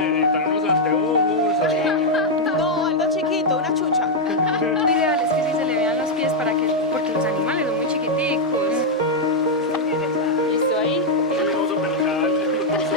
necesitan unos anteojos. No, algo chiquito, una chucha. Lo ideal es que sí se le vean los pies para que, porque los animales son muy chiquiticos. ¿Listo ahí? El oso percal, el oso.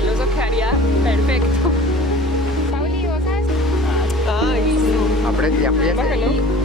El oso quedaría perfecto. Pauli, ¿vos sabes? Ay, sí. Apriete, apriete. Bájalo.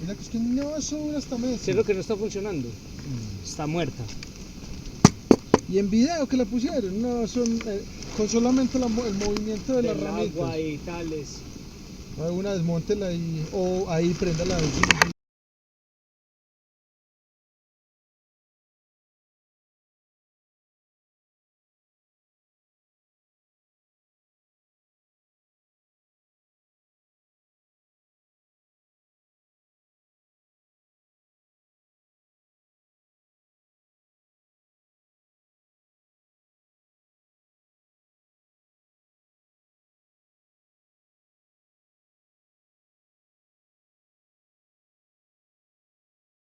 Mira que es que no sube hasta Messi. ¿Cierto que no está funcionando? Está muerta. Y en video que la pusieron, no, son con solamente el movimiento de las Del ramitas. agua y tales. Una desmontela y o ahí préndala.